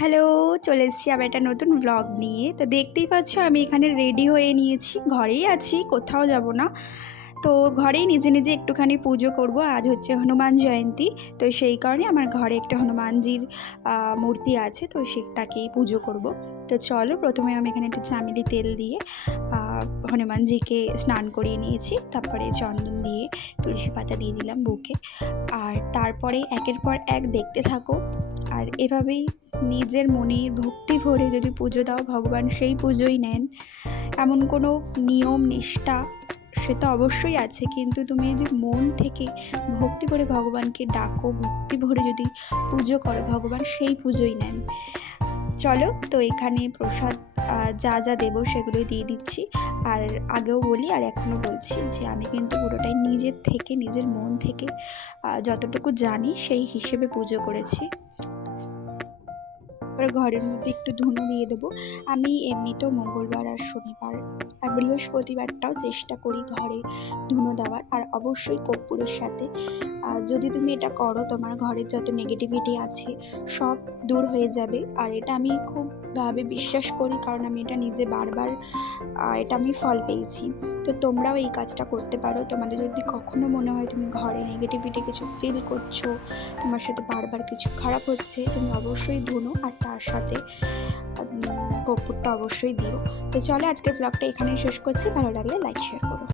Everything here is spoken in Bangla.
হ্যালো, চলে এসেছি আবার একটা নতুন ব্লগ নিয়ে। তো দেখতেই পাচ্ছ আমি এখানে রেডি হয়ে নিয়েছি। ঘরেই আছি, কোথাও যাব না। তো ঘরেই নিজে নিজে একটুখানি পুজো করব। আজ হচ্ছে হনুমান জয়ন্তী। তো সেই কারণে আমার ঘরে একটা হনুমানজির মূর্তি আছে, তো সেটাকেই পুজো করব। তো চলো, প্রথমে আমি এখানে একটু চামেলি তেল দিয়ে হনুমানজিকে স্নান করিয়ে নিয়েছি। তারপরে চন্দন দিয়ে তুলসী পাতা দিয়ে দিলাম বুকে। আর তারপরে একের পর এক দেখতে থাকো। আর এভাবেই নিজের মনের ভক্তি ভরে যদি পুজো দাও, ভগবান সেই পুজোই নেন। এমন কোনো নিয়ম নিষ্ঠা সে তো অবশ্যই আছে, কিন্তু তুমি যদি মন থেকে ভক্তি ভরে ভগবানকে ডাকো, ভক্তি ভরে যদি পুজো করো, ভগবান সেই পুজোই নেন। চলো, তো এখানে প্রসাদ যা যা দেবো সেগুলোই দিয়ে দিচ্ছি। আর আগেও বলি আর এখনও বলছি যে আমি কিন্তু পুরোটাই নিজের থেকে, নিজের মন থেকে যতটুকু জানি সেই হিসেবে পুজো করেছি। এবার ঘরের মধ্যে একটু ধুনো দিয়ে দেবো। আমি এমনিতেও মঙ্গলবার আর শনিবার আর বৃহস্পতিবারটাও চেষ্টা করি ঘরে ধুনো দেওয়ার, আর অবশ্যই কর্পূরের সাথে। যদি তুমি এটা করো, তোমার ঘরের যত নেগেটিভিটি আছে সব দূর হয়ে যাবে। আর এটা আমি খুব বিশ্বাস করি, কারণ আমি এটা নিজে বারবার এটা আমি ফল পেয়েছি। তো তোমরাও এই কাজটা করতে পারো। তোমাদের যদি কখনো মনে হয় তুমি ঘরে নেগেটিভিটি কিছু ফিল করছো, তোমার সাথে বারবার কিছু খারাপ হচ্ছে, তুমি অবশ্যই ধুনো আর তার সাথে কর্পূরটা অবশ্যই দিও। তো চলো, আজকের ব্লগটা এখানেই শেষ করছি। ভালো লাগলে লাইক শেয়ার করো।